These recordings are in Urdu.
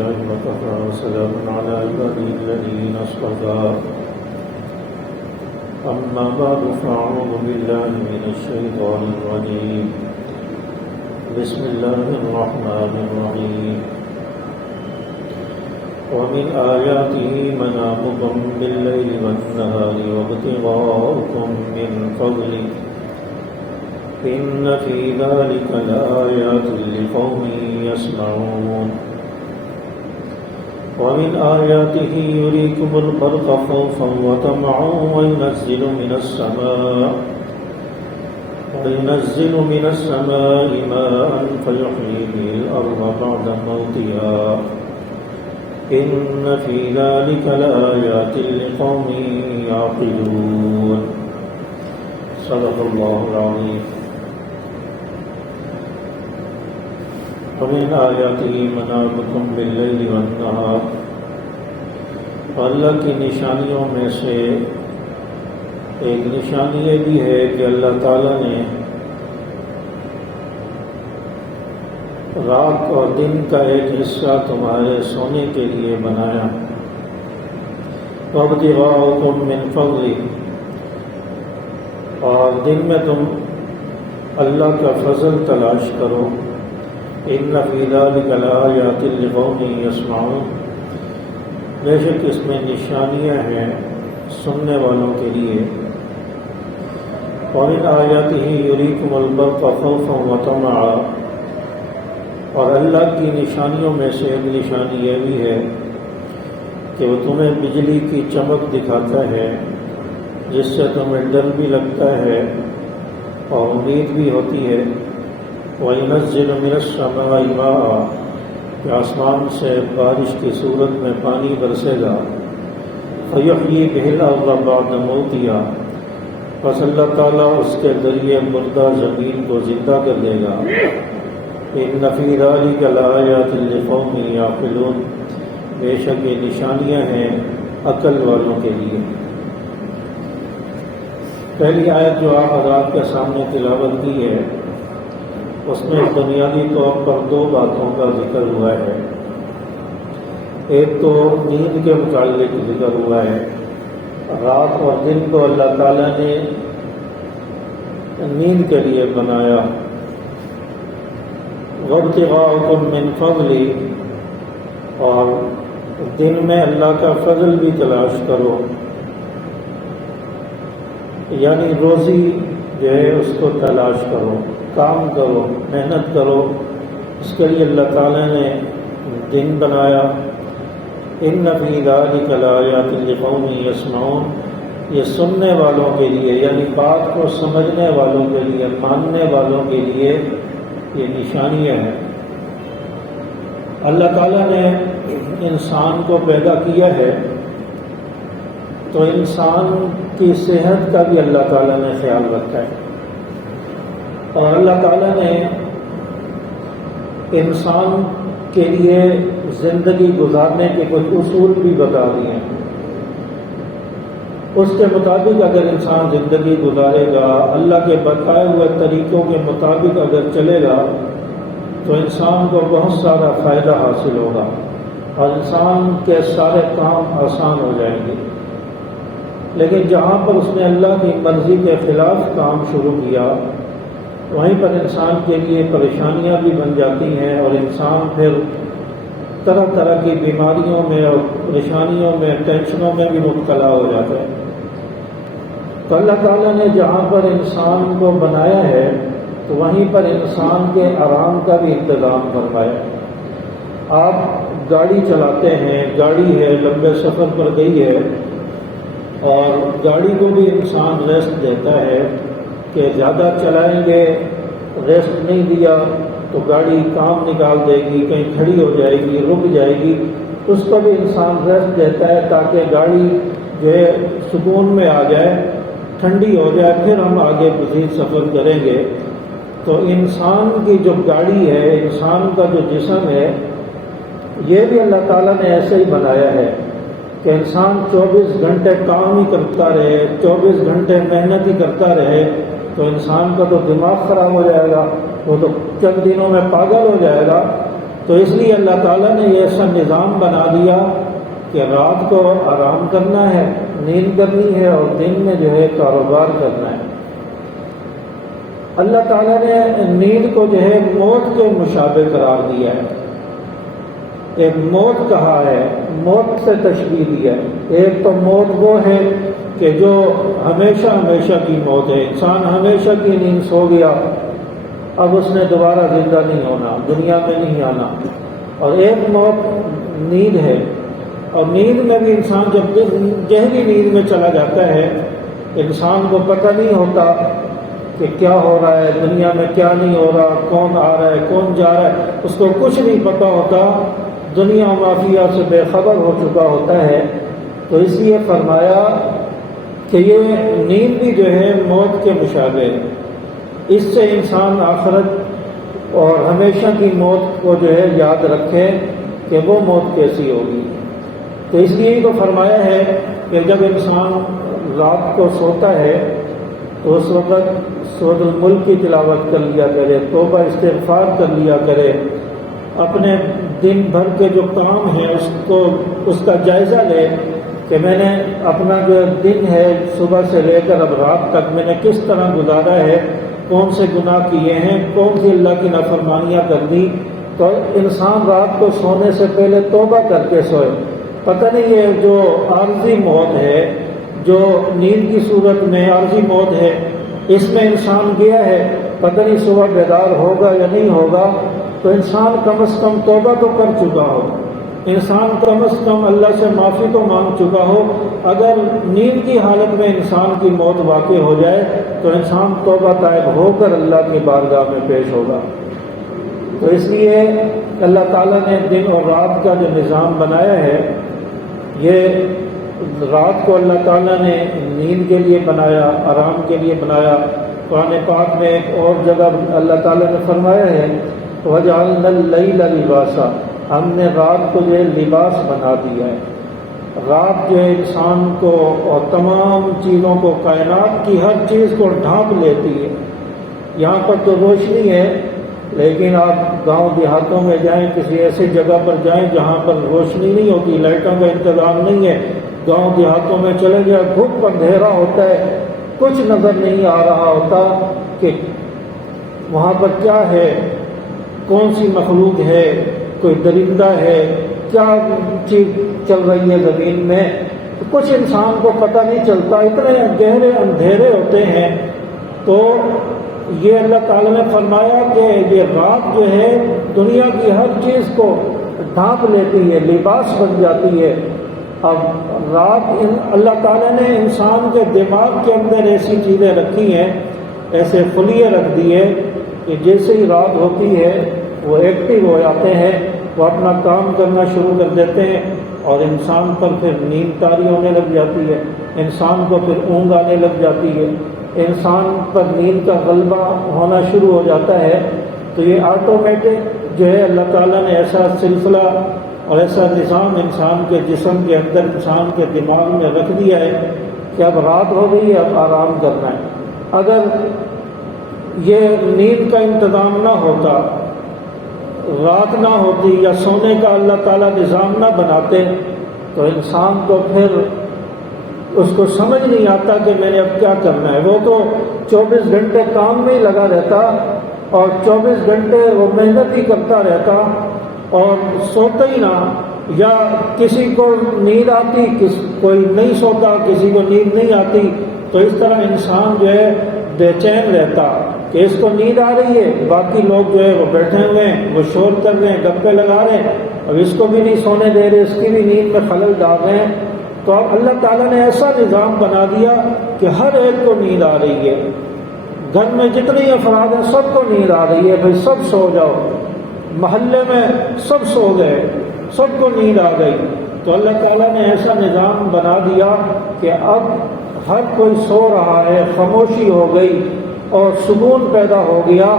لله وكفى وسلام على عباده الذين اصطفى أما بعد فأعوذ بالله من الشيطان الرجيم بسم الله الرحمن الرحيم ومن آياته منامكم بالليل والنهار وابتغاؤكم من فضله إن في ذلك لآيات لقوم يسمعون ومن آياته يريكم البرق خوفا وطمعا وينزل من السماء ماء فيحيي به الأرض بعد موتها إن في ذلك لآيات لقوم يعقلون صدق الله العظيم ومن آیاته منامکم باللیل والنہار، اللہ کی نشانیوں میں سے ایک نشانی یہ بھی ہے کہ اللہ تعالیٰ نے رات اور دن کا ایک حصہ تمہارے سونے کے لیے بنایا۔ وابتغاؤکم من فضلہ، اور دن میں تم اللہ کا فضل تلاش کرو۔ ان فی ذلک لآیات لقوم یسمعون، بے شک اس میں نشانیاں ہیں سننے والوں کے لیے۔ ومن آیاتہ یریکم البرق خوفا وطمعا، اور اللہ کی نشانیوں میں سے ایک نشانی یہ بھی ہے کہ وہ تمہیں بجلی کی چمک دکھاتا ہے جس سے تمہیں ڈر بھی لگتا ہے اور امید بھی ہوتی ہے۔ وَيُنَزِّلُ مِنَ السَّمَاءِ مَاءً، کہ آسمان سے بارش کی صورت میں پانی برسے گا۔ فَيُحْيِي بِهِ الْأَرْضَ بَعْدَ مَوْتِهَا، پس اللہ تعالیٰ اس کے ذریعے مردہ زمین کو زندہ کر دے گا۔ إِنَّ فِي ذَلِكَ لَآيَاتٍ لِقَوْمٍ يَعْقِلُونَ، بے شک یہ نشانیاں ہیں عقل والوں کے لیے۔ پہلی آیت جو آپ حضرات کے سامنے تلاوت کی ہے، اس میں بنیادی طور پر دو باتوں کا ذکر ہوا ہے۔ ایک تو نیند کے متعلق ذکر ہوا ہے، رات اور دن کو اللہ تعالیٰ نے نیند کے لیے بنایا۔ وابتغاؤکم من فضلہ، اور دن میں اللہ کا فضل بھی تلاش کرو، یعنی روزی جو ہے اس کو تلاش کرو، کام کرو، محنت کرو، اس کے لیے اللہ تعالیٰ نے دن بنایا۔ ان فی ذلک لآیات لقوم یسمعون، یہ سننے والوں کے لیے، یعنی بات کو سمجھنے والوں کے لیے، ماننے والوں کے لیے یہ نشانیاں ہیں۔ اللہ تعالیٰ نے انسان کو پیدا کیا ہے تو انسان کی صحت کا بھی اللہ تعالیٰ نے خیال رکھا ہے، اور اللہ تعالیٰ نے انسان کے لیے زندگی گزارنے کے کچھ اصول بھی بتا دیے ہیں۔ اس کے مطابق اگر انسان زندگی گزارے گا، اللہ کے بتائے ہوئے طریقوں کے مطابق اگر چلے گا تو انسان کو بہت سارا فائدہ حاصل ہوگا اور انسان کے سارے کام آسان ہو جائیں گے۔ لیکن جہاں پر اس نے اللہ کی مرضی کے خلاف کام شروع کیا، وہیں پر انسان کے لیے پریشانیاں بھی بن جاتی ہیں اور انسان پھر طرح طرح کی بیماریوں میں اور پریشانیوں میں، ٹینشنوں میں بھی مبتلا ہو جاتا ہے۔ تو اللہ تعالیٰ نے جہاں پر انسان کو بنایا ہے تو وہیں پر انسان کے آرام کا بھی انتظام فرمایا۔ آپ گاڑی چلاتے ہیں، گاڑی ہے، لمبے سفر پر گئی ہے، اور گاڑی کو بھی انسان ریسٹ دیتا ہے کہ زیادہ چلائیں گے، ریسٹ نہیں دیا تو گاڑی کام نکال دے گی، کہیں کھڑی ہو جائے گی، رک جائے گی۔ اس کو بھی انسان ریسٹ دیتا ہے تاکہ گاڑی جو ہے سکون میں آ جائے، ٹھنڈی ہو جائے، پھر ہم آگے مزید سفر کریں گے۔ تو انسان کی جو گاڑی ہے، انسان کا جو جسم ہے، یہ بھی اللہ تعالیٰ نے ایسے ہی بنایا ہے کہ انسان 24 گھنٹے کام ہی کرتا رہے، 24 گھنٹے محنت ہی کرتا رہے تو انسان کا تو دماغ خراب ہو جائے گا، وہ تو چند دنوں میں پاگل ہو جائے گا۔ تو اس لیے اللہ تعالیٰ نے یہ ایسا نظام بنا دیا کہ رات کو آرام کرنا ہے، نیند کرنی ہے، اور دن میں جو ہے کاروبار کرنا ہے۔ اللہ تعالیٰ نے نیند کو جو ہے موت کے مشابہ قرار دیا ہے، ایک موت کہا ہے، موت سے تشبیہ دیا ہے۔ ایک تو موت وہ ہے کہ جو ہمیشہ ہمیشہ کی موت ہے، انسان ہمیشہ کی نیند سو گیا، اب اس نے دوبارہ زندہ نہیں ہونا، دنیا میں نہیں آنا۔ اور ایک موت نیند ہے، اور نیند میں بھی انسان جب گہری نیند میں چلا جاتا ہے، انسان کو پتہ نہیں ہوتا کہ کیا ہو رہا ہے، دنیا میں کیا نہیں ہو رہا، کون آ رہا ہے، کون جا رہا ہے، اس کو کچھ نہیں پتہ ہوتا، دنیا مافیا سے بے خبر ہو چکا ہوتا ہے۔ تو اس لیے فرمایا کہ یہ نیند بھی جو ہے موت کے مشابہ ہے، اس سے انسان آخرت اور ہمیشہ کی موت کو جو ہے یاد رکھے کہ وہ موت کیسی ہوگی۔ تو اس لیے تو فرمایا ہے کہ جب انسان رات کو سوتا ہے تو اس وقت سورۃ الملک کی تلاوت کر لیا کرے، توبہ استغفار کر لیا کرے، اپنے دن بھر کے جو کام ہیں اس کا جائزہ لے کہ میں نے اپنا جو دن ہے صبح سے لے کر اب رات تک میں نے کس طرح گزارا ہے، کون سے گناہ کیے ہیں، کون سی اللہ کی نافرمانیاں کر دی۔ تو انسان رات کو سونے سے پہلے توبہ کر کے سوئے۔ پتہ نہیں ہے جو عارضی موت ہے، جو نیند کی صورت میں عارضی موت ہے، اس میں انسان گیا ہے، پتہ نہیں صبح بیدار ہوگا یا نہیں ہوگا۔ تو انسان کم از کم توبہ تو کر چکا ہو، انسان کم از کم اللہ سے معافی تو مانگ چکا ہو۔ اگر نیند کی حالت میں انسان کی موت واقع ہو جائے تو انسان توبہ طائب ہو کر اللہ کی بارگاہ میں پیش ہوگا۔ تو اس لیے اللہ تعالیٰ نے دن اور رات کا جو نظام بنایا ہے، یہ رات کو اللہ تعالیٰ نے نیند کے لیے بنایا، آرام کے لیے بنایا۔ قرآن پاک میں ایک اور جگہ اللہ تعالیٰ نے فرمایا ہے وَجَعَلْنَا اللَّيْلَ لِبَاسًا، ہم نے رات کو جو ہے لباس بنا دیا ہے۔ رات جو ہے انسان کو اور تمام چیزوں کو، کائنات کی ہر چیز کو ڈھانپ لیتی ہے۔ یہاں پر تو روشنی ہے، لیکن آپ گاؤں دیہاتوں میں جائیں، کسی ایسی جگہ پر جائیں جہاں پر روشنی نہیں ہوتی، لائٹوں کا انتظام نہیں ہے، گاؤں دیہاتوں میں چلے جائیں، گھپ اندھیرا ہوتا ہے، کچھ نظر نہیں آ رہا ہوتا کہ وہاں پر کیا ہے، کون سی مخلوق ہے، کوئی درندہ ہے، کیا چیز چل رہی ہے زمین میں، کچھ انسان کو پتہ نہیں چلتا، اتنے گہرے اندھیرے ہوتے ہیں۔ تو یہ اللہ تعالیٰ نے فرمایا کہ یہ رات جو ہے دنیا کی ہر چیز کو ڈھانپ لیتی ہے، لباس بن جاتی ہے۔ اب رات اللہ تعالیٰ نے انسان کے دماغ کے اندر ایسی چیزیں رکھی ہیں، ایسے خلیے رکھ دیے کہ جیسے ہی رات ہوتی ہے وہ ایکٹیو ہو جاتے ہیں، وہ اپنا کام کرنا شروع کر دیتے ہیں، اور انسان پر پھر نیند طاری ہونے لگ جاتی ہے، انسان کو پھر اونگ آنے لگ جاتی ہے، انسان پر نیند کا غلبہ ہونا شروع ہو جاتا ہے۔ تو یہ آٹومیٹک جو ہے اللہ تعالیٰ نے ایسا سلسلہ اور ایسا نظام انسان کے جسم کے اندر، انسان کے دماغ میں رکھ دیا ہے کہ اب رات ہو گئی ہے، اب آرام کرنا ہے۔ اگر یہ نیند کا انتظام نہ ہوتا، رات نہ ہوتی، یا سونے کا اللہ تعالیٰ نظام نہ بناتے، تو انسان کو پھر اس کو سمجھ نہیں آتا کہ میں نے اب کیا کرنا ہے۔ وہ تو 24 گھنٹے کام میں ہی لگا رہتا، اور 24 گھنٹے وہ محنت ہی کرتا رہتا اور سوتا ہی نہ، یا کسی کو نیند آتی، کوئی نہیں سوتا، کسی کو نیند نہیں آتی، تو اس طرح انسان جو ہے بے چین رہتا کہ اس کو نیند آ رہی ہے، باقی لوگ جو ہے وہ بیٹھے ہوئے ہیں، وہ شور کر رہے ہیں، گپے لگا رہے ہیں، اب اس کو بھی نہیں سونے دے رہے، اس کی بھی نیند میں خلل ڈال رہے ہیں۔ تو اب اللہ تعالیٰ نے ایسا نظام بنا دیا کہ ہر ایک کو نیند آ رہی ہے، گھر میں جتنے افراد ہیں سب کو نیند آ رہی ہے، بھائی سب سو جاؤ، محلے میں سب سو گئے، سب کو نیند آ گئی۔ تو اللہ تعالیٰ نے ایسا نظام بنا دیا کہ اب ہر کوئی سو رہا ہے، خاموشی ہو گئی اور سکون پیدا ہو گیا،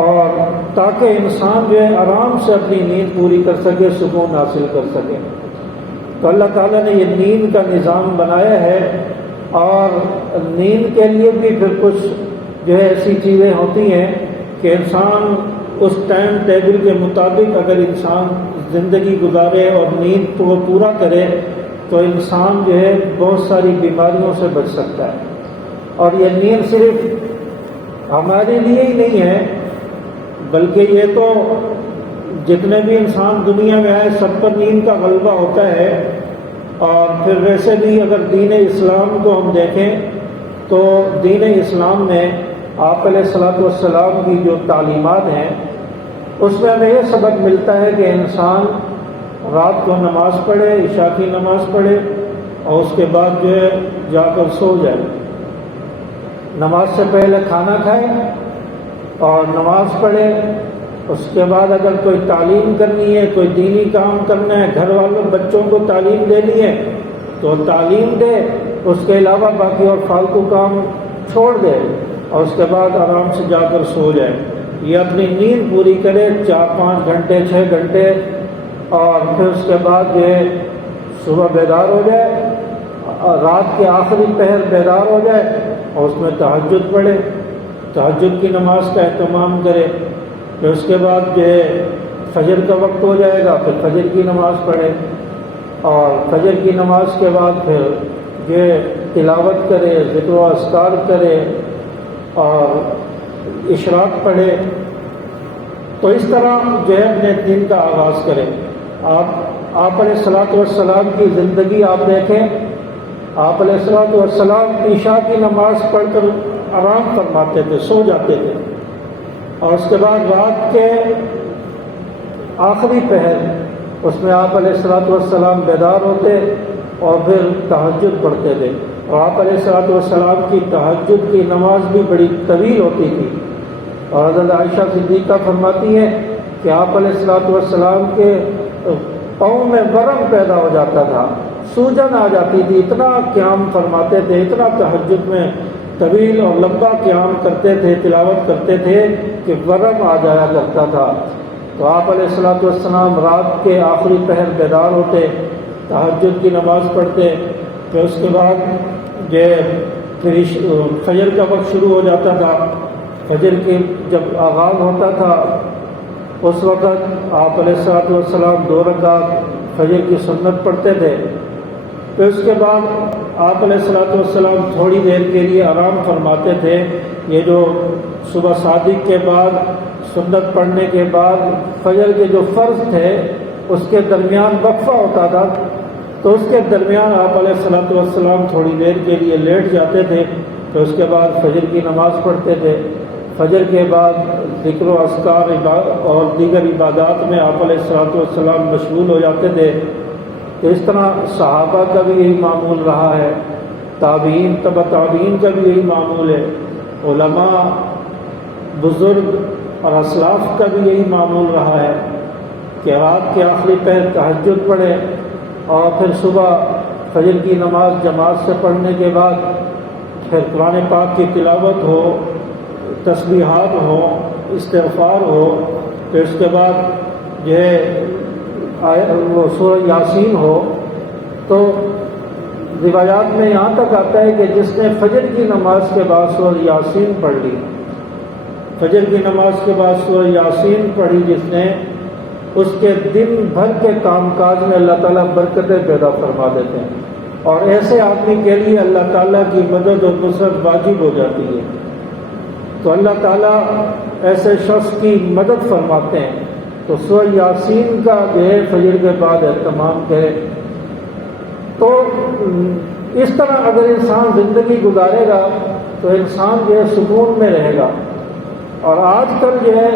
اور تاکہ انسان جو ہے آرام سے اپنی نیند پوری کر سکے، سکون حاصل کر سکے۔ تو اللہ تعالیٰ نے یہ نیند کا نظام بنایا ہے، اور نیند کے لیے بھی پھر کچھ جو ہے ایسی چیزیں ہوتی ہیں کہ انسان اس ٹائم ٹیبل کے مطابق اگر انسان زندگی گزارے اور نیند کو پورا کرے تو انسان جو ہے بہت ساری بیماریوں سے بچ سکتا ہے۔ اور یہ نیند صرف ہمارے لیے ہی نہیں ہے، بلکہ یہ تو جتنے بھی انسان دنیا میں آئے سب پر نیند کا غلبہ ہوتا ہے۔ اور پھر ویسے بھی اگر دین اسلام کو ہم دیکھیں تو دین اسلام میں آپ علیہ الصلوۃ والسلام کی جو تعلیمات ہیں اس میں ہمیں یہ سبق ملتا ہے کہ انسان رات کو نماز پڑھے، عشاء کی نماز پڑھے اور اس کے بعد جو ہے جا کر سو جائے۔ نماز سے پہلے کھانا کھائے اور نماز پڑھے، اس کے بعد اگر کوئی تعلیم کرنی ہے، کوئی دینی کام کرنا ہے، گھر والوں بچوں کو تعلیم دینی ہے تو تعلیم دے، اس کے علاوہ باقی اور فالتو کام چھوڑ دے اور اس کے بعد آرام سے جا کر سو جائے۔ یہ اپنی نیند پوری کرے 4-5 گھنٹے 6 گھنٹے، اور پھر اس کے بعد جو ہے صبح بیدار ہو جائے، رات کے آخری پہر بیدار ہو جائے اور اس میں تہجد پڑھے، تہجد کی نماز کا اہتمام کرے۔ پھر اس کے بعد جو ہے فجر کا وقت ہو جائے گا، پھر فجر کی نماز پڑھے اور فجر کی نماز کے بعد پھر جو ہے تلاوت کرے، ذکر و اذکار کرے اور اشراق پڑھے۔ تو اس طرح جو ہے اپنے دن کا آغاز کرے۔ آپ علیہ الصلوۃ والسلام کی زندگی آپ دیکھیں، آپ علیہ الصلوۃ والسلام عشاء کی نماز پڑھ کر آرام فرماتے تھے، سو جاتے تھے، اور اس کے بعد رات کے آخری پہر اس میں آپ علیہ الصلوۃ والسلام بیدار ہوتے اور پھر تہجد پڑھتے تھے۔ اور آپ علیہ الصلوۃ والسلام کی تہجد کی نماز بھی بڑی طویل ہوتی تھی، اور حضرت عائشہ صدیقہ فرماتی ہیں کہ آپ علیہ الصلوۃ والسلام کے پاؤں میں ورم پیدا ہو جاتا تھا، سوجن آ جاتی تھی، اتنا قیام فرماتے تھے، اتنا تہجد میں طویل اور لمبا قیام کرتے تھے، تلاوت کرتے تھے کہ ورم آ جایا کرتا تھا۔ تو آپ علیہ الصلوۃ والسلام رات کے آخری پہر بیدار ہوتے، تہجد کی نماز پڑھتے، پھر اس کے بعد پھر فجر کا وقت شروع ہو جاتا تھا۔ فجر کی جب آغاز ہوتا تھا اس وقت آپ علیہ الصلوۃ والسلام 2 رکعت فجر کی سنت پڑھتے تھے۔ پھر اس کے بعد آپ علیہ الصلوۃ والسلام تھوڑی دیر کے لیے آرام فرماتے تھے۔ یہ جو صبح صادق کے بعد سنت پڑھنے کے بعد فجر کے جو فرض تھے اس کے درمیان وقفہ ہوتا تھا، تو اس کے درمیان آپ علیہ الصلوۃ والسلام تھوڑی دیر کے لیے لیٹ جاتے تھے، پھر اس کے بعد فجر کی نماز پڑھتے تھے۔ فجر کے بعد ذکر و اذکار اور دیگر عبادات میں آپ علیہ الصلوۃ والسلام مشغول ہو جاتے تھے۔ تو اس طرح صحابہ کا بھی یہی معمول رہا ہے، تابعین تبع تابعین کا بھی یہی معمول ہے، علماء بزرگ اور اسلاف کا بھی یہی معمول رہا ہے کہ رات کے آخری پہر تہجد پڑھے اور پھر صبح فجر کی نماز جماعت سے پڑھنے کے بعد پھر قرآن پاک کی تلاوت ہو، تسبیحات ہو، استغفار ہو، پھر اس کے بعد جو ہے وہ سورہ یاسین ہو۔ تو روایات میں یہاں تک آتا ہے کہ جس نے فجر کی نماز کے بعد سورہ یاسین پڑھ لی، فجر کی نماز کے بعد سورہ یاسین پڑھی جس نے، اس کے دن بھر کے کام کاج میں اللہ تعالیٰ برکتیں پیدا فرما دیتے ہیں، اور ایسے آدمی کے لیے اللہ تعالیٰ کی مدد اور نصرت واجب ہو جاتی ہے۔ تو اللہ تعالیٰ ایسے شخص کی مدد فرماتے ہیں۔ تو سورہ یاسین کا جو ہے فجر کے بعد اہتمام کرے۔ تو اس طرح اگر انسان زندگی گزارے گا تو انسان جو ہے سکون میں رہے گا۔ اور آج کل جو ہے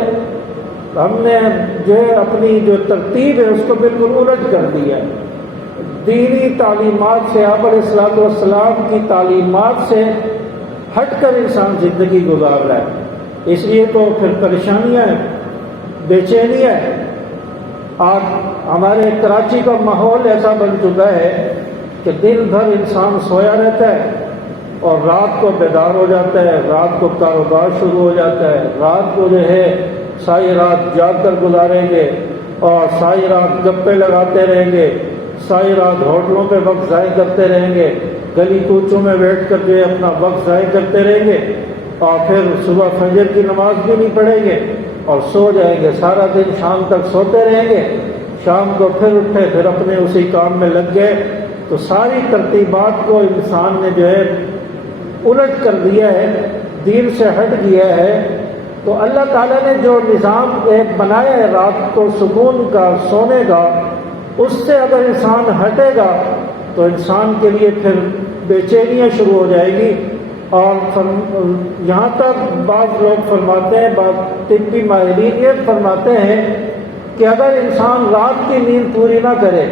ہم نے جو ہے اپنی جو ترتیب ہے اس کو بالکل الٹ کر دیا ہے۔ دینی تعلیمات سے، آپ علیہ الصلوۃ والسلام کی تعلیمات سے ہٹ کر انسان زندگی گزار رہا ہے، اس لیے تو پھر پریشانیاں ہیں، بے چینیاں ہیں۔ آج ہمارے کراچی کا ماحول ایسا بن چکا ہے کہ دن بھر انسان سویا رہتا ہے اور رات کو بیدار ہو جاتا ہے، رات کو کاروبار شروع ہو جاتا ہے، رات کو جو ہے ساری رات جاگ کر گزاریں گے اور ساری رات گپے لگاتے رہیں گے، ساری رات ہوٹلوں پہ وقت ضائع کرتے رہیں گے، گلی کوچوں میں بیٹھ کر جو ہے اپنا وقت ضائع کرتے رہیں گے، اور پھر صبح فجر کی نماز بھی نہیں پڑھیں گے اور سو جائیں گے، سارا دن شام تک سوتے رہیں گے، شام کو پھر اٹھے، پھر اپنے اسی کام میں لگ گئے، تو ساری ترتیبات کو انسان نے جو ہے الٹ کر دیا ہے، دین سے ہٹ گیا ہے۔ تو اللہ تعالیٰ نے جو نظام ایک بنایا ہے رات کو سکون کا، سونے کا، اس سے اگر انسان ہٹے گا تو انسان کے لیے پھر بے چینیاں شروع ہو جائے گی۔ اور یہاں تک بعض لوگ فرماتے ہیں، بعض طبی ماہرین یہ فرماتے ہیں کہ اگر انسان رات کی نیند پوری نہ کرے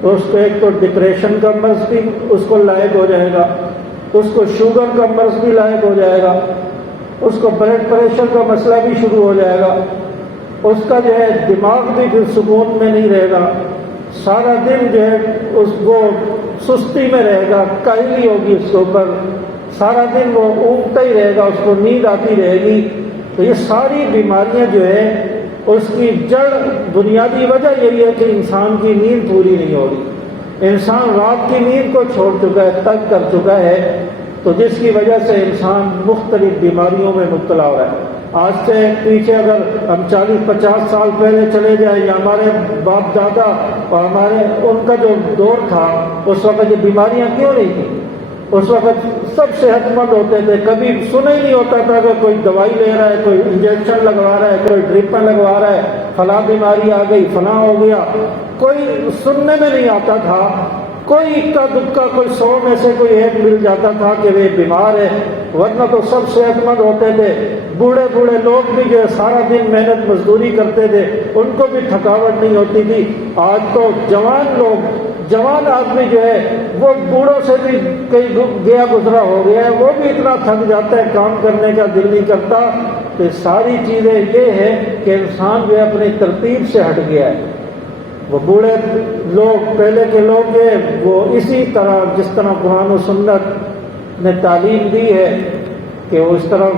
تو اس کو ایک تو ڈپریشن کا مرض بھی اس کو لاحق ہو جائے گا، اس کو شوگر کا مرض بھی لاحق ہو جائے گا، اس کو بلڈ پریشر کا مسئلہ بھی شروع ہو جائے گا، اس کا جو ہے دماغ بھی پھر سکون میں نہیں رہے گا، سارا دن جو ہے اس کو سستی میں رہے گا، کاہلی ہوگی اس کے اوپر، سارا دن وہ اونگتا ہی رہے گا، اس کو نیند آتی رہے گی۔ تو یہ ساری بیماریاں جو ہے اس کی جڑ بنیادی وجہ یہی ہے کہ انسان کی نیند پوری نہیں ہو رہی، انسان رات کی نیند کو چھوڑ چکا ہے، ترک کر چکا ہے، تو جس کی وجہ سے انسان مختلف بیماریوں میں مبتلا ہو رہا ہے۔ آج سے پیچھے اگر ہم 40-50 سال پہلے چلے جائیں، یا ہمارے باپ دادا اور ہمارے ان کا جو دور تھا، اس وقت یہ بیماریاں کیوں نہیں تھیں؟ اس وقت سب صحت مند ہوتے تھے، کبھی سنا ہی نہیں ہوتا تھا کہ کوئی دوائی لے رہا ہے، کوئی انجیکشن لگوا رہا ہے، کوئی ڈرپیں لگوا رہا ہے، فلاں بیماری آ گئی، فلاں ہو گیا، کوئی سننے میں نہیں آتا تھا۔ کوئی اکا دکا، کوئی 100 میں سے کوئی ایک مل جاتا تھا کہ وہ بیمار ہے، ورنہ تو سب صحت مند ہوتے تھے۔ بوڑھے بوڑھے لوگ بھی جو سارا دن محنت مزدوری کرتے تھے، ان کو بھی تھکاوٹ نہیں ہوتی تھی۔ آج تو جوان لوگ، جوان آدمی جو ہے وہ بوڑھوں سے بھی کئی گیا گزرا ہو گیا ہے، وہ بھی اتنا تھک جاتا ہے، کام کرنے کا دل نہیں کرتا۔ تو ساری چیزیں یہ ہے کہ انسان جو ہے اپنی ترتیب سے ہٹ گیا ہے۔ وہ بوڑھے لوگ، پہلے کے لوگ جو ہے وہ اسی طرح، جس طرح قرآن و سنت نے تعلیم دی ہے کہ وہ اس طرح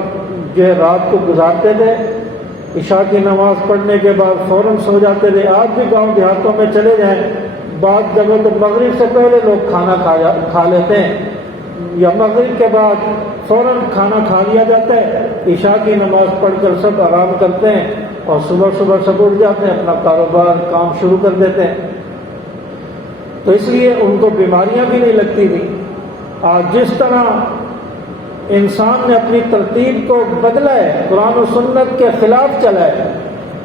جو ہے رات کو گزارتے تھے، عشاء کی نماز پڑھنے کے بعد فوراً سو جاتے تھے۔ آج بھی گاؤں دیہاتوں میں چلے جائیں، بعض جگہ تو مغرب سے پہلے لوگ کھانا کھا لیتے ہیں، یا مغرب کے بعد فوراً کھانا کھا لیا جاتا ہے، عشاء کی نماز پڑھ کر سب آرام کرتے ہیں، اور صبح صبح سب اٹھ جاتے ہیں، اپنا کاروبار کام شروع کر دیتے ہیں۔ تو اس لیے ان کو بیماریاں بھی نہیں لگتی تھی۔ آج جس طرح انسان نے اپنی ترتیب کو بدلا ہے، قرآن و سنت کے خلاف چلا ہے،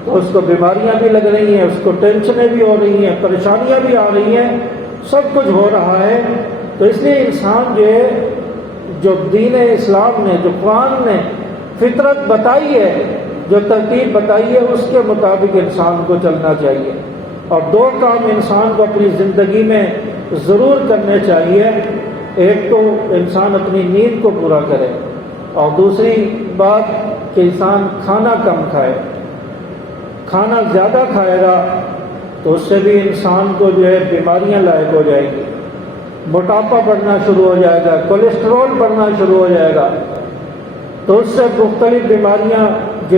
تو اس کو بیماریاں بھی لگ رہی ہیں، اس کو ٹینشنیں بھی ہو رہی ہیں، پریشانیاں بھی آ رہی ہیں، سب کچھ ہو رہا ہے۔ تو اس لیے انسان جو دین اسلام نے، جو قرآن نے فطرت بتائی ہے، جو ترتیب بتائی ہے، اس کے مطابق انسان کو چلنا چاہیے۔ اور 2 کام انسان کو اپنی زندگی میں ضرور کرنے چاہیے۔ ایک تو انسان اپنی نیند کو پورا کرے، اور دوسری بات کہ انسان کھانا کم کھائے۔ کھانا زیادہ کھائے گا تو اس سے بھی انسان کو جو ہے بیماریاں لاحق ہو جائیں گی، موٹاپا بڑھنا شروع ہو جائے گا، کولیسٹرول بڑھنا شروع ہو جائے گا، تو اس سے مختلف بیماریاں جو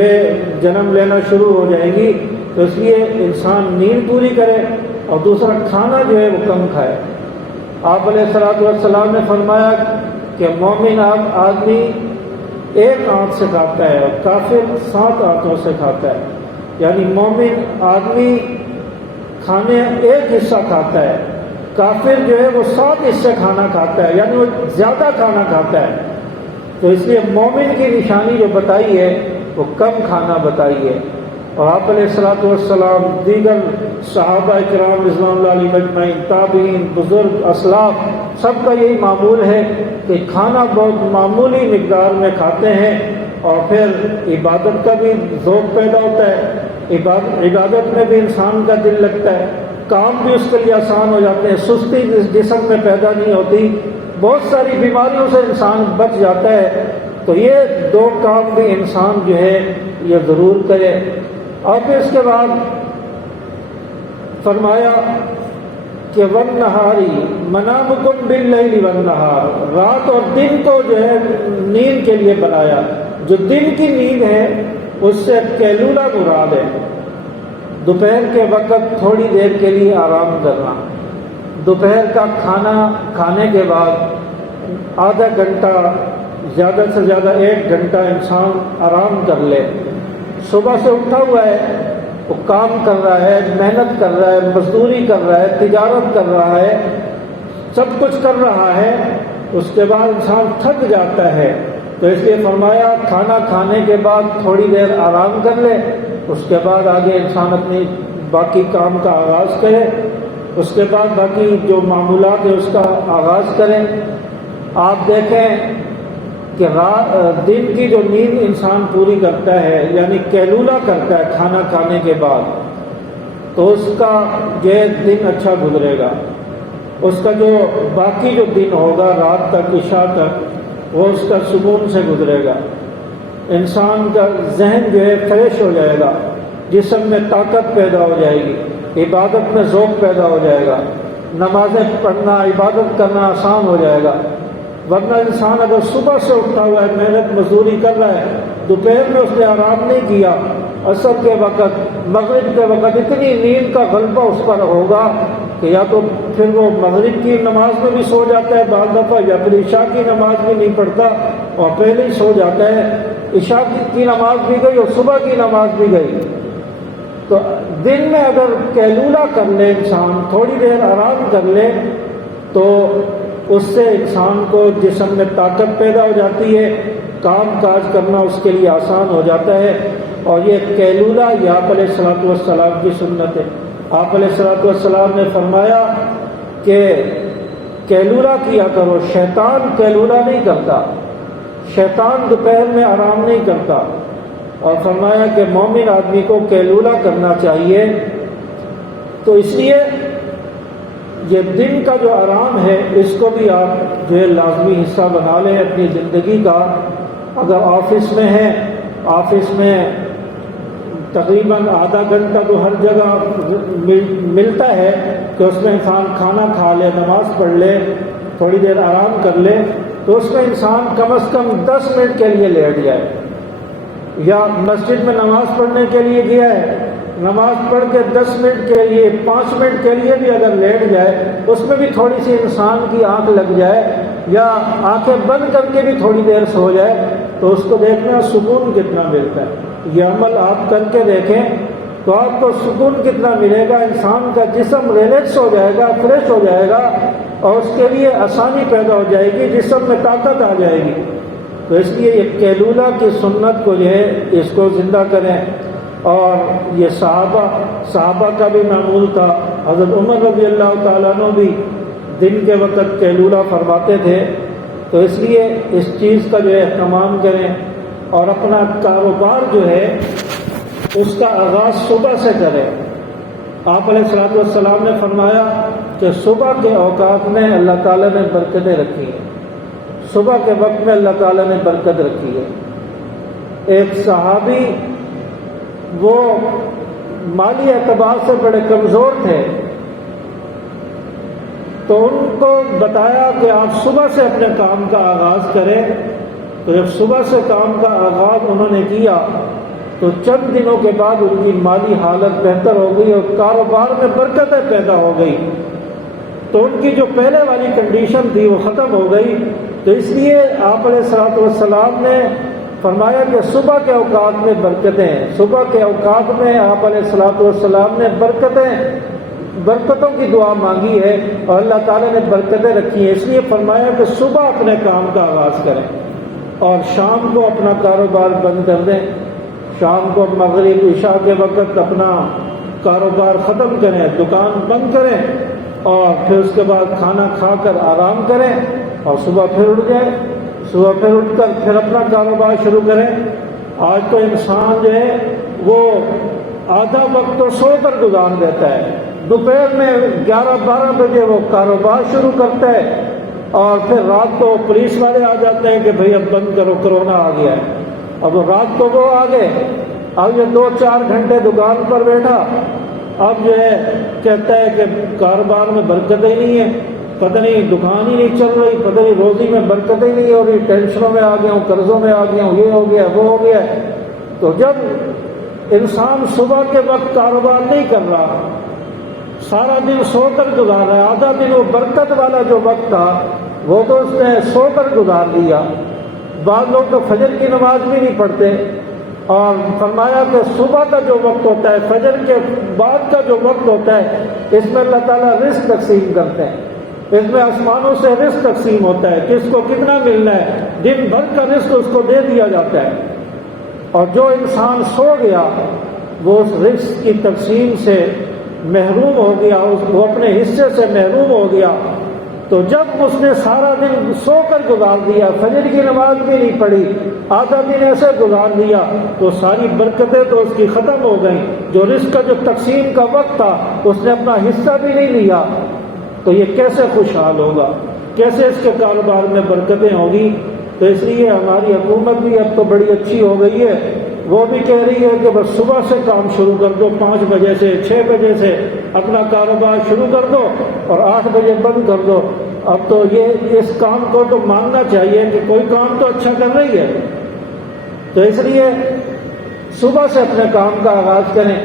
جنم لینا شروع ہو جائیں گی۔ تو اس لیے انسان نیند پوری کرے، اور دوسرا کھانا جو ہے وہ کم کھائے۔ آپ علیہ الصلوۃ والسلام نے فرمایا کہ مومن آدمی 1 آنت سے کھاتا ہے، اور کافر 7 آنتوں سے کھاتا ہے۔ یعنی مومن آدمی کھانے 1 حصہ کھاتا ہے، کافر جو ہے وہ 7 حصے کھانا کھاتا ہے، یعنی وہ زیادہ کھانا کھاتا ہے۔ تو اس لیے مومن کی نشانی جو بتائی ہے وہ کم کھانا بتائی ہے۔ اور آپ علیہ الصلوۃ والسلام، دیگر صحابہ کرام رضوان اللہ علیہم اجمعین، تابعین، بزرگ، اسلاف، سب کا یہی معمول ہے کہ کھانا بہت معمولی مقدار میں کھاتے ہیں، اور پھر عبادت کا بھی ذوق پیدا ہوتا ہے، عبادت میں بھی انسان کا دل لگتا ہے، کام بھی اس کے لیے آسان ہو جاتے ہیں، سستی جسم میں پیدا نہیں ہوتی، بہت ساری بیماریوں سے انسان بچ جاتا ہے۔ تو یہ 2 کام بھی انسان جو ہے یہ ضرور کرے۔ اور پھر اس کے بعد فرمایا کہ وَالنَّهَارِ مَنَامُكُمْ بِاللَّيْلِ وَالنَّهَارِ، رات اور دن کو جو ہے نیند کے لیے بنایا۔ جو دن کی نیند ہے اس سے قیلولہ مراد ہے، دوپہر کے وقت تھوڑی دیر کے لیے آرام کرنا، دوپہر کا کھانا کھانے کے بعد ½ گھنٹہ، زیادہ سے زیادہ 1 گھنٹہ انسان آرام کر لے، صبح سے اٹھا ہوا ہے، وہ کام کر رہا ہے، محنت کر رہا ہے، مزدوری کر رہا ہے، تجارت کر رہا ہے، سب کچھ کر رہا ہے، اس کے بعد انسان تھک جاتا ہے، تو اس لیے فرمایا کھانا کھانے کے بعد تھوڑی دیر آرام کر لے، اس کے بعد آگے انسان اپنی باقی کام کا آغاز کرے، اس کے بعد باقی جو معمولات ہے اس کا آغاز کریں۔ آپ دیکھیں کہ دن کی جو نیند انسان پوری کرتا ہے، یعنی قیلولہ کرتا ہے کھانا کھانے کے بعد، تو اس کا یہ دن اچھا گزرے گا، اس کا جو باقی جو دن ہوگا رات تک عشاء تک وہ اس کا سکون سے گزرے گا، انسان کا ذہن جو ہے فریش ہو جائے گا، جسم میں طاقت پیدا ہو جائے گی، عبادت میں ذوق پیدا ہو جائے گا، نمازیں پڑھنا عبادت کرنا آسان ہو جائے گا۔ ورنہ انسان اگر صبح سے اٹھا ہوا ہے، محنت مزدوری کر رہا ہے، دوپہر میں اس نے آرام نہیں کیا، عصر کے وقت مغرب کے وقت اتنی نیند کا غلبہ اس پر ہوگا کہ یا تو پھر وہ مغرب کی نماز میں بھی سو جاتا ہے بعض دفعہ، یا پھر عشاء کی نماز بھی نہیں پڑھتا اور پہلے ہی سو جاتا ہے، عشاء کی نماز بھی گئی اور صبح کی نماز بھی گئی۔ تو دن میں اگر قیلولہ کر لے انسان، تھوڑی دیر آرام کر لے، تو اس سے انسان کو جسم میں طاقت پیدا ہو جاتی ہے، کام کاج کرنا اس کے لیے آسان ہو جاتا ہے۔ اور یہ قیلولہ یہ آپ علیہ الصلوۃ والسلام کی سنت ہے۔ آپ علیہ الصلوۃ والسلام نے فرمایا کہ قیلولہ کیا کرو، شیطان قیلولہ نہیں کرتا، شیطان دوپہر میں آرام نہیں کرتا، اور فرمایا کہ مومن آدمی کو قیلولہ کرنا چاہیے۔ تو اس لیے یہ دن کا جو آرام ہے اس کو بھی آپ جو ہے لازمی حصہ بنا لیں اپنی زندگی کا۔ اگر آفس میں ہیں، آفس میں تقریباً آدھا گھنٹہ تو ہر جگہ ملتا ہے کہ اس میں انسان کھانا کھا لے، نماز پڑھ لے، تھوڑی دیر آرام کر لے، تو اس میں انسان کم از کم 10 منٹ کے لیے لیٹ جائے، یا مسجد میں نماز پڑھنے کے لیے گیا ہے، نماز پڑھ کے 10 منٹ کے لیے 5 منٹ کے لیے بھی اگر لیٹ جائے، اس میں بھی تھوڑی سی انسان کی آنکھ لگ جائے یا آنکھیں بند کر کے بھی تھوڑی دیر سو جائے، تو اس کو دیکھنا سکون کتنا ملتا ہے۔ یہ عمل آپ کر کے دیکھیں تو آپ کو سکون کتنا ملے گا، انسان کا جسم ریلیکس ہو جائے گا، فریش ہو جائے گا، اور اس کے لیے آسانی پیدا ہو جائے گی، جسم میں طاقت آ جائے گی۔ تو اس لیے یہ قیلولہ کی سنت کو جو ہے اس کو زندہ کریں۔ اور یہ صحابہ کا بھی معمول تھا، حضرت عمر رضی اللہ تعالیٰ عنہ بھی دن کے وقت قیلولہ فرماتے تھے۔ تو اس لیے اس چیز کا جو ہے اہتمام کریں، اور اپنا کاروبار جو ہے اس کا آغاز صبح سے کریں۔ آپ علیہ الصلوۃ والسلام نے فرمایا کہ صبح کے اوقات میں اللہ تعالیٰ نے برکتیں رکھی ہیں، صبح کے وقت میں اللہ تعالیٰ نے برکت رکھی ہے۔ ایک صحابی وہ مالی اعتبار سے بڑے کمزور تھے، تو ان کو بتایا کہ آپ صبح سے اپنے کام کا آغاز کریں۔ تو جب صبح سے کام کا آغاز انہوں نے کیا تو چند دنوں کے بعد ان کی مالی حالت بہتر ہو گئی اور کاروبار میں برکتیں پیدا ہو گئی، تو ان کی جو پہلے والی کنڈیشن تھی وہ ختم ہو گئی۔ تو اس لیے آپ علیہ الصلوۃ والسلام نے فرمایا کہ صبح کے اوقات میں برکتیں، صبح کے اوقات میں آپ علیہ الصلوۃ والسلام نے برکتوں کی دعا مانگی ہے، اور اللہ تعالیٰ نے برکتیں رکھی ہیں۔ اس لیے فرمایا کہ صبح اپنے کام کا آغاز کریں اور شام کو اپنا کاروبار بند کر دیں، شام کو مغرب عشاء کے وقت اپنا کاروبار ختم کریں، دکان بند کریں، اور پھر اس کے بعد کھانا کھا کر آرام کریں، اور صبح پھر اٹھ جائیں، صبح پھر اٹھ کر پھر اپنا کاروبار شروع کریں۔ آج تو انسان جو ہے وہ آدھا وقت تو سو کر گزار دیتا ہے، دوپہر میں 11-12 بجے وہ کاروبار شروع کرتا ہے، اور پھر رات کو پولیس والے آ جاتے ہیں کہ بھئی اب بند کرو، کرونا آ گیا ہے۔ اب رات کو وہ آ گئے، اب یہ 2-4 گھنٹے دکان پر بیٹھا، اب جو ہے کہتا ہے کہ کاروبار میں برکت ہی نہیں ہے، پتہ نہیں دکان ہی نہیں چل رہی، پتہ نہیں روزی میں برکت ہی نہیں ہو رہی، ٹینشنوں میں آ گیا ہوں، قرضوں میں آ گیا ہوں، یہ ہو گیا وہ ہو گیا۔ تو جب انسان صبح کے وقت کاروبار نہیں کر رہا، سارا دن سو کر گزار رہا ہے، آدھا دن وہ برکت والا جو وقت تھا وہ تو اس نے سو کر گزار دیا۔ بعض لوگ تو فجر کی نماز بھی نہیں پڑھتے، اور فرمایا کہ صبح کا جو وقت ہوتا ہے، فجر کے بعد کا جو وقت ہوتا ہے، اس میں اللہ تعالیٰ رزق تقسیم کرتے ہیں، اس میں آسمانوں سے رزق تقسیم ہوتا ہے، کس کو کتنا ملنا ہے، دن بھر کا رزق اس کو دے دیا جاتا ہے۔ اور جو انسان سو گیا وہ اس رزق کی تقسیم سے محروم ہو گیا، وہ اپنے حصے سے محروم ہو گیا۔ تو جب اس نے سارا دن سو کر گزار دیا، فجر کی نماز بھی نہیں پڑھی، آدھا دن ایسے گزار دیا، تو ساری برکتیں تو اس کی ختم ہو گئیں۔ جو رزق کا جو تقسیم کا وقت تھا اس نے اپنا حصہ بھی نہیں لیا، تو یہ کیسے خوشحال ہوگا، کیسے اس کے کاروبار میں برکتیں ہوگی؟ تو اس لیے ہماری حکومت بھی اب تو بڑی اچھی ہو گئی ہے، وہ بھی کہہ رہی ہے کہ بس صبح سے کام شروع کر دو، 5 بجے سے 6 بجے سے اپنا کاروبار شروع کر دو اور 8 بجے بند کر دو۔ اب تو یہ اس کام کو تو ماننا چاہیے کہ کوئی کام تو اچھا کر رہی ہے، تو اس لیے صبح سے اپنے کام کا آغاز کریں۔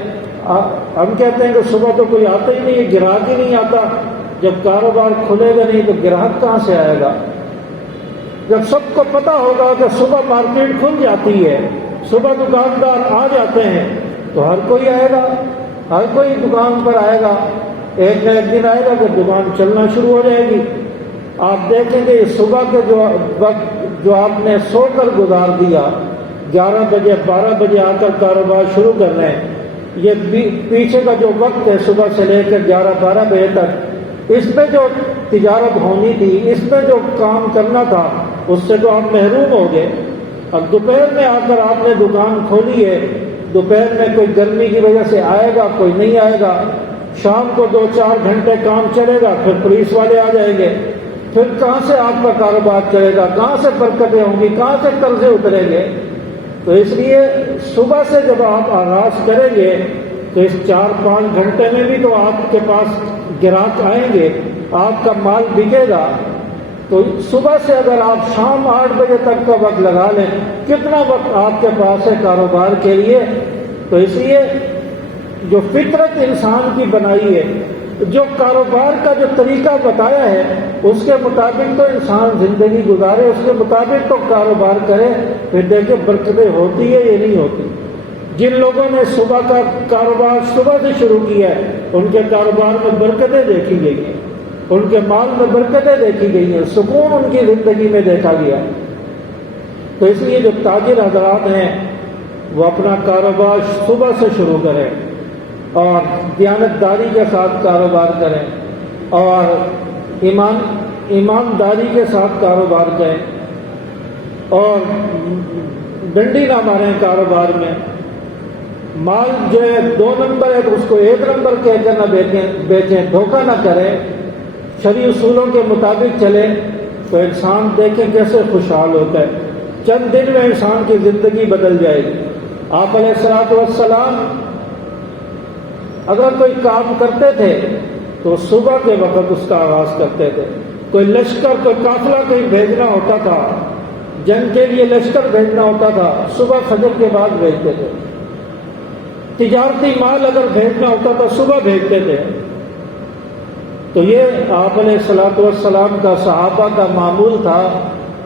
ہم کہتے ہیں کہ صبح تو کوئی آتا ہی نہیں ہے، گراہک ہی نہیں آتا۔ جب کاروبار کھلے گا نہیں تو گراہک کہاں سے آئے گا؟ جب سب کو پتہ ہوگا کہ صبح مارکیٹ کھل جاتی ہے، صبح دکاندار آ جاتے ہیں، تو ہر کوئی آئے گا، ہر کوئی دکان پر آئے گا۔ ایک نہ ایک دن آئے گا کہ دکان چلنا شروع ہو جائے گی۔ آپ دیکھیں گے صبح کے جو وقت جو آپ نے سو کر گزار دیا، 11 بجے 12 بجے آ کر کاروبار شروع کر رہے ہیں، یہ پیچھے کا جو وقت ہے صبح سے لے کر 11-12 بجے تک، اس میں جو تجارت ہونی تھی، اس میں جو کام کرنا تھا، اس سے تو آپ محروم ہو گئے۔ اب دوپہر میں آ کر آپ نے دکان کھولی ہے، دوپہر میں کوئی گرمی کی وجہ سے آئے گا، کوئی نہیں آئے گا، شام کو 2-4 گھنٹے کام چلے گا، پھر پولیس والے آ جائیں گے، پھر کہاں سے آپ کا کاروبار چلے گا، کہاں سے برکتیں ہوں گی، کہاں سے قرضے اتریں گے؟ تو اس لیے صبح سے جب آپ آغاز کریں گے تو اس 4-5 گھنٹے میں بھی تو آپ کے پاس گراہک آئیں گے، آپ کا مال بکے گا۔ تو صبح سے اگر آپ شام 8 بجے تک کا وقت لگا لیں، کتنا وقت آپ کے پاس ہے کاروبار کے لیے؟ تو اس لیے جو فطرت انسان کی بنائی ہے، جو کاروبار کا جو طریقہ بتایا ہے، اس کے مطابق تو انسان زندگی گزارے، اس کے مطابق تو کاروبار کرے، پھر دیکھیں برکتیں ہوتی ہے یا نہیں ہوتی۔ جن لوگوں نے صبح کا کاروبار صبح سے شروع کیا ہے، ان کے کاروبار میں برکتیں دیکھی گئی ہیں، ان کے مال میں برکتیں دیکھی گئی ہیں، سکون ان کی زندگی میں دیکھا گیا۔ تو اس لیے جو تاجر حضرات ہیں وہ اپنا کاروبار صبح سے شروع کریں اور دیانتداری کے ساتھ کاروبار کریں اور ایمانداری کے ساتھ کاروبار کریں اور ڈنڈی نہ ماریں کاروبار میں۔ مال جو ہے 2 نمبر ہے تو اس کو 1 نمبر کہہ کر نہ بیچیں، دھوکہ نہ کریں، شرعی اصولوں کے مطابق چلیں، تو انسان دیکھیں کیسے خوشحال ہوتا ہے۔ چند دن میں انسان کی زندگی بدل جائے گی۔ آپ علیہ الصلوۃ والسلام اگر کوئی کام کرتے تھے تو صبح کے وقت اس کا آغاز کرتے تھے۔ کوئی لشکر، کوئی قافلہ کہیں بھیجنا ہوتا تھا، جنگ کے لیے لشکر بھیجنا ہوتا تھا، صبح فجر کے بعد بھیجتے تھے۔ تجارتی مال اگر بھیجنا ہوتا تھا صبح بھیجتے تھے۔ تو یہ آپ علیہ الصلوۃ والسلام کا، صحابہ کا معمول تھا۔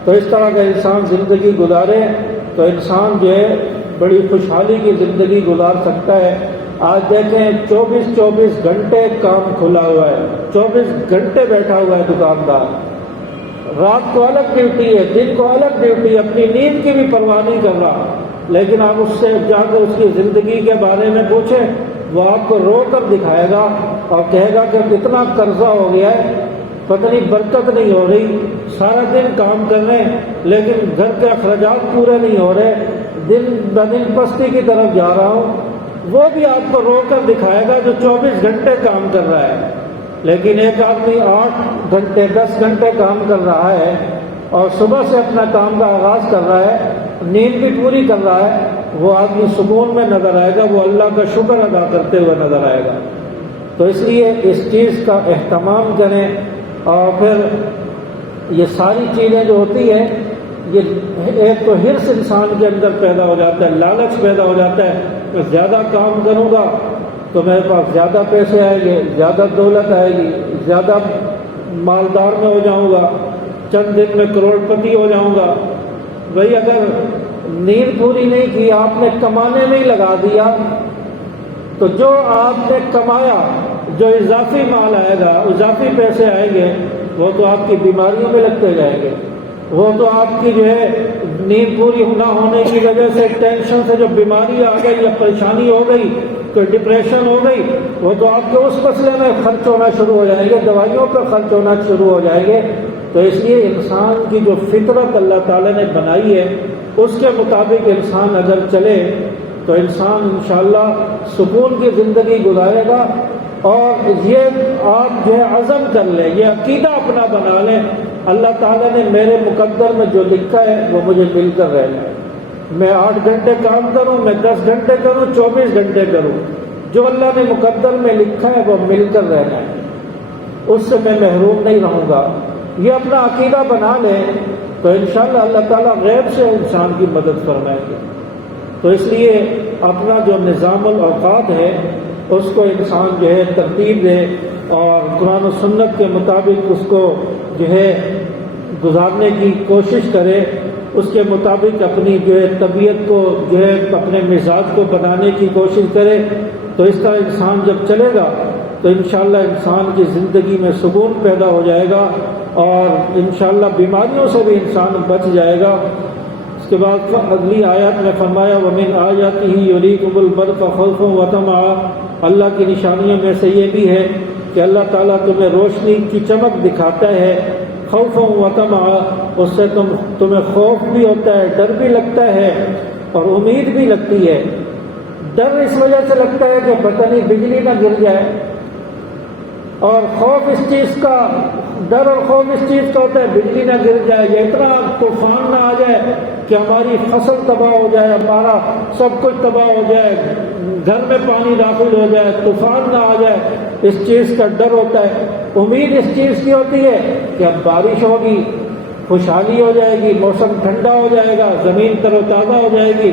تو اس طرح کا انسان زندگی گزارے تو انسان جو ہے بڑی خوشحالی کی زندگی گزار سکتا ہے۔ آج دیکھیں 24 گھنٹے کام کھلا ہوا ہے، 24 گھنٹے بیٹھا ہوا ہے دکاندار، رات کو الگ ڈیوٹی ہے، دن کو الگ ڈیوٹی ہے، اپنی نیند کی بھی پرواہ نہیں کر رہا۔ لیکن آپ اس سے جا کر اس کی زندگی کے بارے میں پوچھیں، وہ آپ کو رو کر دکھائے گا اور کہے گا کہ کتنا قرضہ ہو گیا ہے، پتہ نہیں برکت نہیں ہو رہی، سارا دن کام کر رہے ہیں لیکن گھر کے اخراجات پورے نہیں ہو رہے، دن بدن پستی کی طرف جا رہا ہوں۔ وہ بھی آپ کو رو کر دکھائے گا جو 24 گھنٹے کام کر رہا ہے۔ لیکن ایک آدمی 8 گھنٹے 10 گھنٹے کام کر رہا ہے اور صبح سے اپنا کام کا آغاز کر رہا ہے، نیند بھی پوری کر رہا ہے، وہ آدمی سکون میں نظر آئے گا، وہ اللہ کا شکر ادا کرتے ہوئے نظر آئے گا۔ تو اس لیے اس چیز کا اہتمام کریں۔ اور پھر یہ ساری چیزیں جو ہوتی ہیں، یہ ایک تو حرص انسان کے اندر پیدا ہو جاتا ہے، لالچ پیدا ہو جاتا ہے، میں زیادہ کام کروں گا تو میرے پاس زیادہ پیسے آئیں گے، زیادہ دولت آئے گی، زیادہ مالدار میں ہو جاؤں گا، چند دن میں کروڑ پتی ہو جاؤں گا۔ بھئی اگر نیند پوری نہیں کی، آپ نے کمانے میں ہی لگا دیا، تو جو آپ نے کمایا، جو اضافی مال آئے گا، اضافی پیسے آئیں گے، وہ تو آپ کی بیماریوں میں لگتے جائیں گے، وہ تو آپ کی جو ہے نیند پوری نہ ہونے کی وجہ سے ٹینشن سے جو بیماری آ گئی یا پریشانی ہو گئی، کوئی ڈپریشن ہو گئی، وہ تو آپ کے اس مسئلے میں خرچ ہونا شروع ہو جائیں گے، دوائیوں پر خرچ ہونا شروع ہو جائیں گے۔ تو اس لیے انسان کی جو فطرت اللہ تعالیٰ نے بنائی ہے، اس کے مطابق انسان اگر چلے تو انسان انشاءاللہ سکون کی زندگی گزارے گا۔ اور یہ آپ جو ہے عزم کر لیں، یہ عقیدہ اپنا بنا لیں، اللہ تعالیٰ نے میرے مقدر میں جو لکھا ہے وہ مجھے مل کر رہنا ہے۔ میں 8 گھنٹے کام کروں، میں 10 گھنٹے کروں، 24 گھنٹے کروں، جو اللہ نے مقدر میں لکھا ہے وہ مل کر رہنا ہے، اس سے میں محروم نہیں رہوں گا۔ یہ اپنا عقیدہ بنا لیں تو انشاءاللہ اللہ تعالیٰ غیب سے انسان کی مدد فرمائیں گے۔ تو اس لیے اپنا جو نظام الاوقات ہے اس کو انسان جو ہے ترتیب دے اور قرآن و سنت کے مطابق اس کو جو ہے گزارنے کی کوشش کرے، اس کے مطابق اپنی جو ہے طبیعت کو جو ہے اپنے مزاج کو بنانے کی کوشش کرے۔ تو اس طرح انسان جب چلے گا تو انشاءاللہ انسان کی زندگی میں سکون پیدا ہو جائے گا اور انشاءاللہ بیماریوں سے بھی انسان بچ جائے گا۔ اس کے بعد اگلی آیات میں فرمایا وَمِنْ آیَاتِهِ يُرِيكُمُ الْبَرْقَ خَوْفًا وَطَمَعًا، اللہ کی نشانیوں میں سے یہ بھی ہے کہ اللہ تعالیٰ تمہیں روشنی کی چمک دکھاتا ہے، خوفًا وطمعًا، اس سے تمہیں خوف بھی ہوتا ہے، ڈر بھی لگتا ہے اور امید بھی لگتی ہے۔ ڈر اس وجہ سے لگتا ہے کہ پتہ نہیں بجلی نہ گر جائے، اور خوف اس چیز کا، ڈر اور خوف اس چیز کا ہوتا ہے بجلی نہ گر جائے یا اتنا طوفان نہ آ جائے کہ ہماری فصل تباہ ہو جائے، ہمارا سب کچھ تباہ ہو جائے، گھر میں پانی داخل ہو جائے، طوفان نہ آ جائے، اس چیز کا ڈر ہوتا ہے۔ امید اس چیز کی ہوتی ہے کہ اب بارش ہوگی، خوشحالی ہو جائے گی، موسم ٹھنڈا ہو جائے گا، زمین تر و تازہ ہو جائے گی۔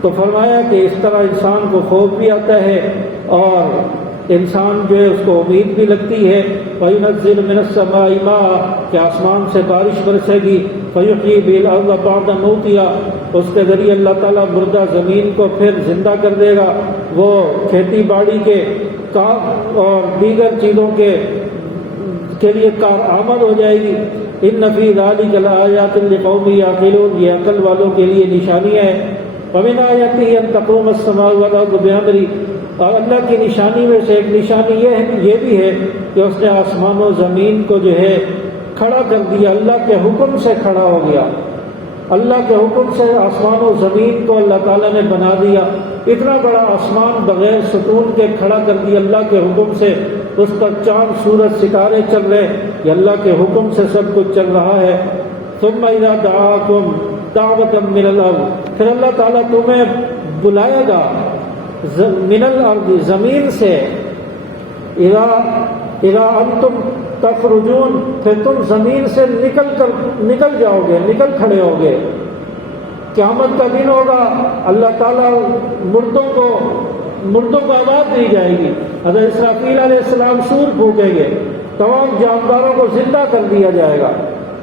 تو فرمایا کہ اس طرح انسان کو خوف بھی آتا ہے اور انسان جو ہے اس کو امید بھی لگتی ہے۔ وَيُنَزِّلُ مِنَ السَّمَاءِ مَاءً، کہ آسمان سے بارش برسے گی، فَيُحْيِي بِهِ الْأَرْضَ بَعْدَ مَوْتِهَا، اس کے ذریعے اللہ تعالیٰ مردہ زمین کو پھر زندہ کر دے گا، وہ کھیتی باڑی کے کام اور دیگر چیزوں کے لیے کارآمد ہو جائے گی۔ إِنَّ فِي ذَلِكَ لَآيَاتٍ لِقَوْمٍ يَعْقِلُونَ، یہ عقل والوں کے لیے نشانیاں ہیں۔ وَمِنْ آيَاتِهِ أَن تَقُومَ السَّمَاءُ وَالْأَرْضُ بِأَمْرِهِ، اور اللہ کی نشانی میں سے ایک نشانی یہ بھی ہے کہ اس نے آسمان و زمین کو جو ہے کھڑا کر دیا، اللہ کے حکم سے کھڑا ہو گیا، اللہ کے حکم سے آسمان و زمین کو اللہ تعالیٰ نے بنا دیا۔ اتنا بڑا آسمان بغیر ستون کے کھڑا کر دیا اللہ کے حکم سے، اس پر چاند سورج ستارے چل رہے، یہ اللہ کے حکم سے سب کچھ چل رہا ہے۔ ثم اذا دعاكم دعوة من الارض، پھر اللہ تعالیٰ تمہیں بلائے گا من الارض، زمین سے، اذا انتم تخرجون، پھر تم زمین سے نکل جاؤ گے، نکل کھڑے ہوگے۔ قیامت کا دن ہوگا، اللہ تعالیٰ مردوں کو آواز دی جائے گی، حضرت اسرافیل علیہ السلام سور پھونکیں گے، تمام جانداروں کو زندہ کر دیا جائے گا،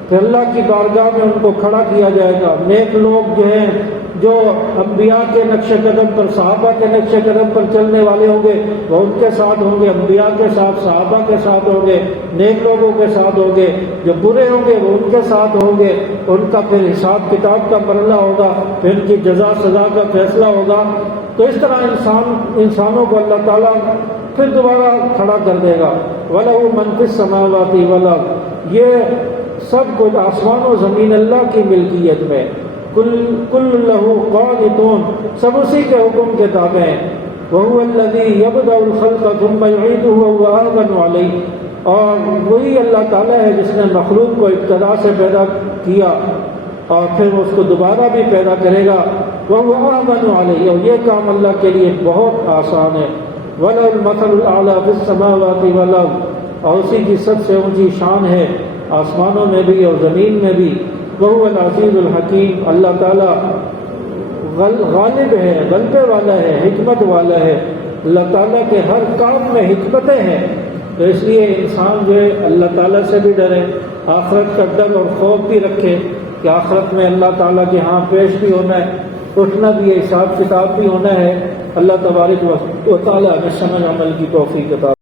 پھر اللہ کی بارگاہ میں ان کو کھڑا کیا جائے گا۔ نیک لوگ جو ہیں، جو انبیاء کے نقش قدم پر، صحابہ کے نقش قدم پر چلنے والے ہوں گے، وہ ان کے ساتھ ہوں گے، انبیاء کے ساتھ، صحابہ کے ساتھ ہوں گے، نیک لوگوں کے ساتھ ہوں گے۔ جو برے ہوں گے وہ ان کے ساتھ ہوں گے، ان کا پھر حساب کتاب کا مرحلہ ہوگا، پھر ان کی جزا سزا کا فیصلہ ہوگا۔ تو اس طرح انسانوں کو اللہ تعالیٰ پھر دوبارہ کھڑا کر دے گا۔ وَلَهُ مَن فِي السَّمَاوَاتِ وَالْأَرْضِ، یہ سب کچھ آسمان و زمین اللہ کی ملکیت میں، کل لہو قانتون، سب اسی کے حکم کے تابع ہیں۔ وَهُوَ الَّذِي يَبْدَأُ الْخَلْقَ ثُمَّ يُعِيدُهُ وَهُوَ أَهْوَنُ عَلَيْهِ، اور وہی اللہ تعالیٰ ہے جس نے مخلوق کو ابتدا سے پیدا کیا اور پھر اس کو دوبارہ بھی پیدا کرے گا۔ وَهُوَ أَهْوَنُ عَلَيْهِ، اور یہ کام اللہ کے لیے بہت آسان ہے۔ وَلَهُ الْمَثَلُ الْأَعْلَى فِي السَّمَاوَاتِ وَالْأَرْضِ، اور اسی کی سب سے اونچی شان ہے آسمانوں میں بھی اور زمین میں بھی۔ وَهُوَ الْعَزِيزُ الْحَكِيمُ، اللہ تعالیٰ غالب ہے، غلبے والا ہے، حکمت والا ہے۔ اللہ تعالیٰ کے ہر کام میں حکمتیں ہیں، تو اس لیے انسان جو ہے اللہ تعالیٰ سے بھی ڈرے، آخرت کا ڈر اور خوف بھی رکھے، کہ آخرت میں اللہ تعالیٰ کے ہاں پیش بھی ہونا ہے، اٹھنا بھی ہے، حساب کتاب بھی ہونا ہے۔ اللہ تبارک و تعالیٰ ہمیں سمجھ عمل کی توفیق عطا